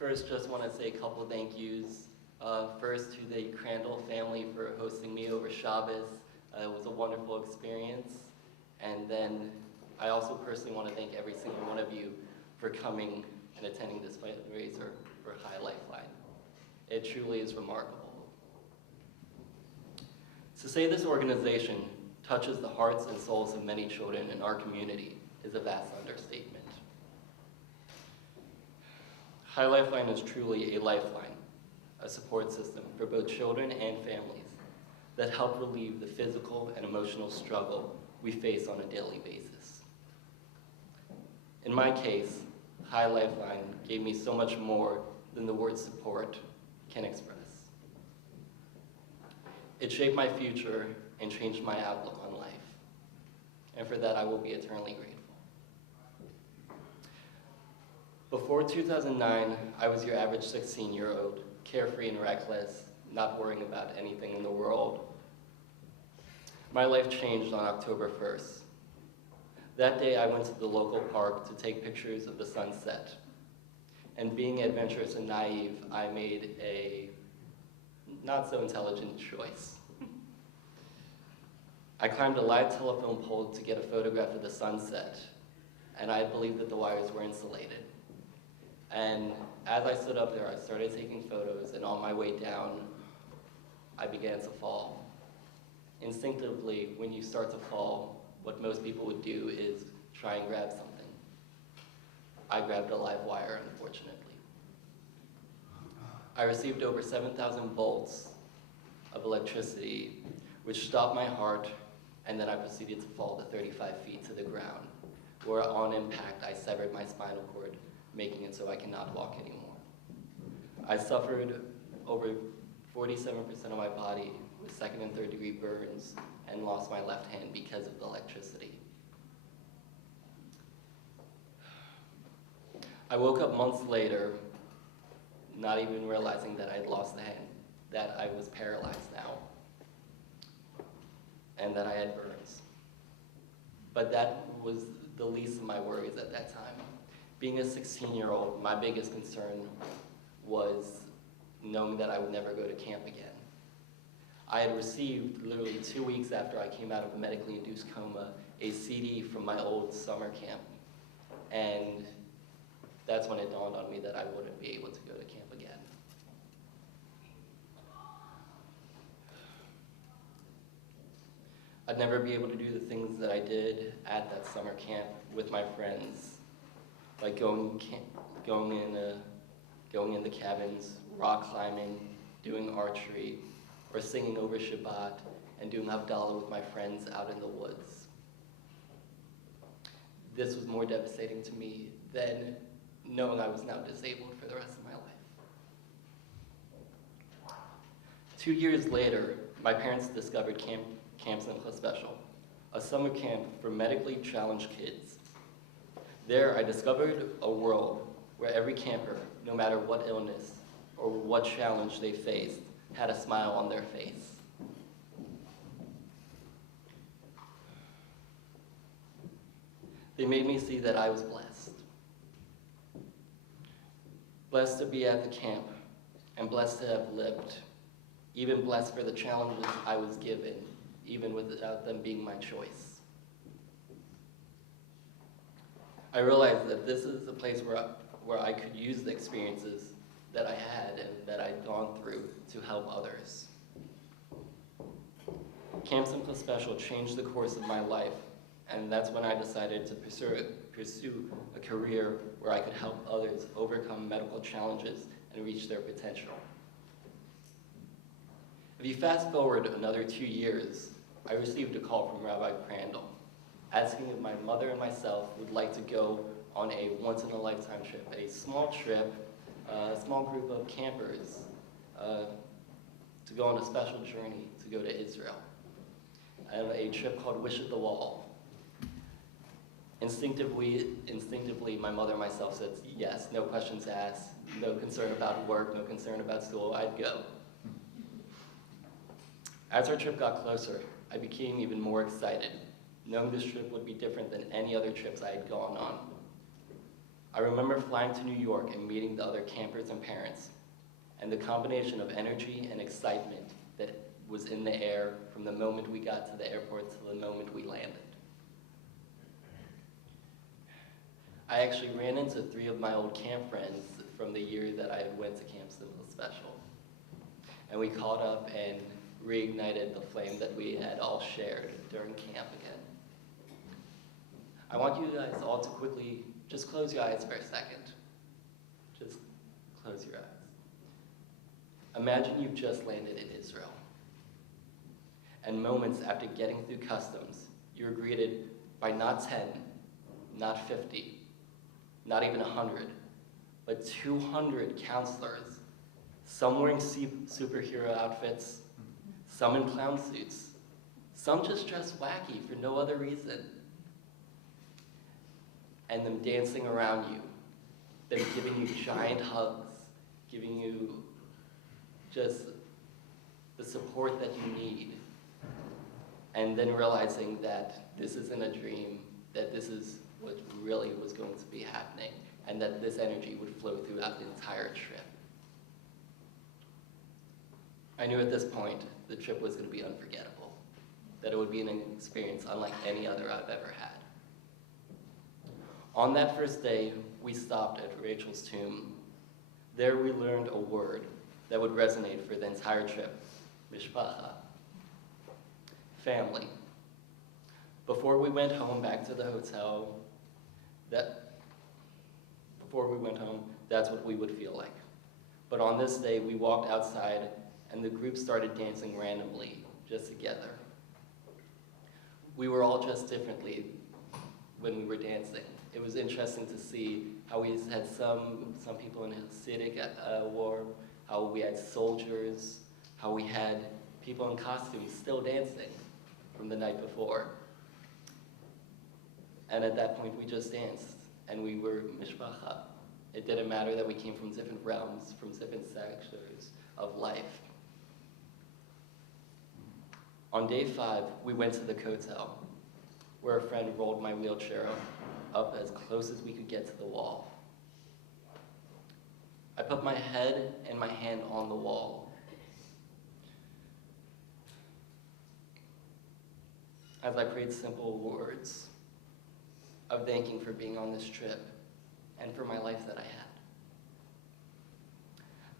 First, just want to say a couple thank yous. First, to the Crandall family for hosting me over Shabbos. It was a wonderful experience. And then I also personally want to thank every single one of you for coming and attending this fundraiser for High Lifeline. It truly is remarkable. To say this organization touches the hearts and souls of many children in our community is a vast understatement. High Lifeline is truly a lifeline, a support system for both children and families that help relieve the physical and emotional struggle we face on a daily basis. In my case, High Lifeline gave me so much more than the word support can express. It shaped my future and changed my outlook on life, and for that I will be eternally grateful. Before 2009, I was your average 16-year-old, carefree and reckless, not worrying about anything in the world. My life changed on October 1st. That day I went to the local park to take pictures of the sunset. And being adventurous and naive, I made a not so intelligent choice. I climbed a live telephone pole to get a photograph of the sunset, and I believed that the wires were insulated. And as I stood up there, I started taking photos, and on my way down, I began to fall. Instinctively, when you start to fall, what most people would do is try and grab something. I grabbed a live wire, unfortunately. I received over 7,000 volts of electricity, which stopped my heart, and then I proceeded to fall to 35 feet to the ground, where on impact, I severed my spinal cord, making it so I cannot walk anymore. I suffered over 47% of my body with second and third degree burns and lost my left hand because of the electricity. I woke up months later, not even realizing that I had lost the hand, that I was paralyzed now, and that I had burns. But that was the least of my worries at that time. Being a 16-year-old, my biggest concern was knowing that I would never go to camp again. I had received, literally 2 weeks after I came out of a medically induced coma, a CD from my old summer camp. And that's when it dawned on me that I wouldn't be able to go to camp again. I'd never be able to do the things that I did at that summer camp with my friends, like going in the cabins, rock climbing, doing archery, or singing over Shabbat and doing Havdalah with my friends out in the woods. This was more devastating to me than knowing I was now disabled for the rest of my life. 2 years later, my parents discovered Camp Simcha Special, a summer camp for medically challenged kids. There, I discovered a world where every camper, no matter what illness or what challenge they faced, had a smile on their face. They made me see that I was blessed. Blessed to be at the camp, and blessed to have lived, even blessed for the challenges I was given, even without them being my choice. I realized that this is a place where I could use the experiences that I had and that I'd gone through to help others. Camp Simcha Special changed the course of my life, and that's when I decided to pursue a career where I could help others overcome medical challenges and reach their potential. If you fast forward another 2 years, I received a call from Rabbi Crandall asking if my mother and myself would like to go on a once-in-a-lifetime trip, a small trip, a small group of campers to go on a special journey to go to Israel, and a trip called Wish at the Wall. Instinctively, my mother and myself said yes, no questions asked, no concern about work, no concern about school, I'd go. As our trip got closer, I became even more excited, knowing this trip would be different than any other trips I had gone on. I remember flying to New York and meeting the other campers and parents, and the combination of energy and excitement that was in the air from the moment we got to the airport to the moment we landed. I actually ran into 3 of my old camp friends from the year that I went to Camp Simple Special. And we caught up and reignited the flame that we had all shared during camp again. I want you guys all to quickly just close your eyes for a second. Just close your eyes. Imagine you've just landed in Israel. And moments after getting through customs, you're greeted by not 10, not 50, not even 100, but 200 counselors, some wearing superhero outfits, some in clown suits, some just dressed wacky for no other reason, and them dancing around you, them giving you giant hugs, giving you just the support that you need, and then realizing that this isn't a dream, that this is what really was going to be happening, and that this energy would flow throughout the entire trip. I knew at this point the trip was going to be unforgettable, that it would be an experience unlike any other I've ever had. On that first day, we stopped at Rachel's tomb. There we learned a word that would resonate for the entire trip, mishpacha, family. Before we went home back to the hotel, that's what we would feel like. But on this day, we walked outside and the group started dancing randomly, just together. We were all dressed differently when we were dancing. It was interesting to see how we had some people in Hasidic war, how we had soldiers, how we had people in costumes still dancing from the night before. And at that point, we just danced, and we were mishpacha. It didn't matter that we came from different realms, from different sectors of life. On day 5, we went to the Kotel, where a friend rolled my wheelchair up as close as we could get to the wall. I put my head and my hand on the wall. As I prayed simple words of thanking for being on this trip and for my life that I had.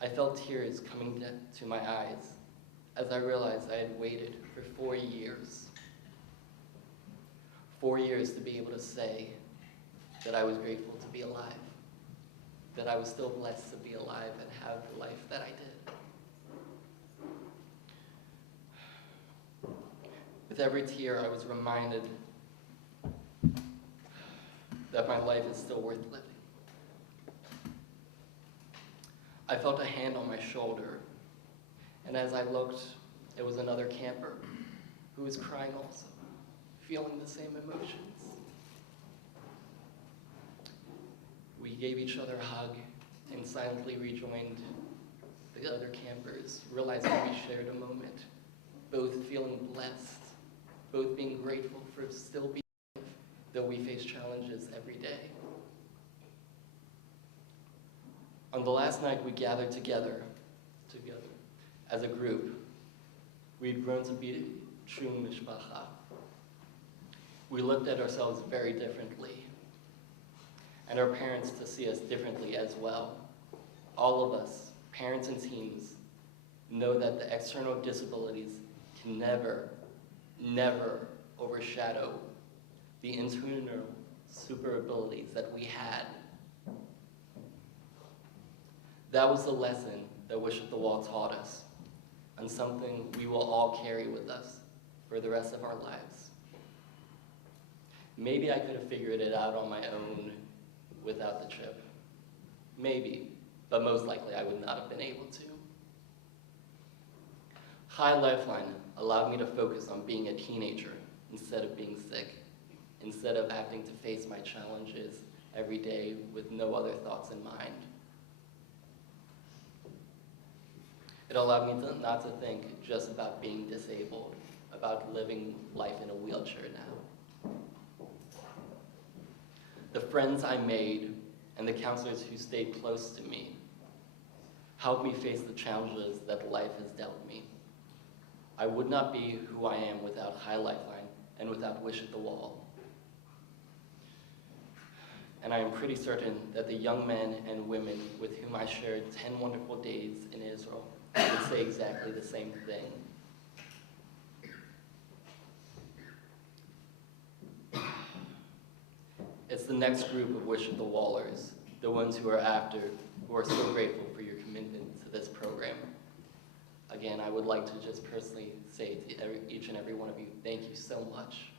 I felt tears coming to my eyes as I realized I had waited for 4 years. 4 years to be able to say that I was grateful to be alive, that I was still blessed to be alive and have the life that I did. With every tear, I was reminded that my life is still worth living. I felt a hand on my shoulder, and as I looked, it was another camper who was crying also, feeling the same emotions. We gave each other a hug and silently rejoined the other campers, realizing we shared a moment, both feeling blessed, both being grateful for still being alive, though we face challenges every day. On the last night we gathered together as a group. We'd grown to be true mishpacha. We looked at ourselves very differently, and our parents to see us differently as well. All of us, parents and teens, know that the external disabilities can never, never overshadow the internal super abilities that we had. That was the lesson that Wish at the Wall taught us, and something we will all carry with us for the rest of our lives. Maybe I could have figured it out on my own without the trip. Maybe, but most likely I would not have been able to. High Lifeline allowed me to focus on being a teenager instead of being sick, instead of having to face my challenges every day with no other thoughts in mind. It allowed me not to think just about being disabled, about living life in a wheelchair now. The friends I made and the counselors who stayed close to me helped me face the challenges that life has dealt me. I would not be who I am without High Lifeline and without Wish at the Wall. And I am pretty certain that the young men and women with whom I shared 10 wonderful days in Israel would say exactly the same thing. It's the next group of Wish at the Wallers, the ones who are so grateful for your commitment to this program. Again, I would like to just personally say to each and every one of you, thank you so much.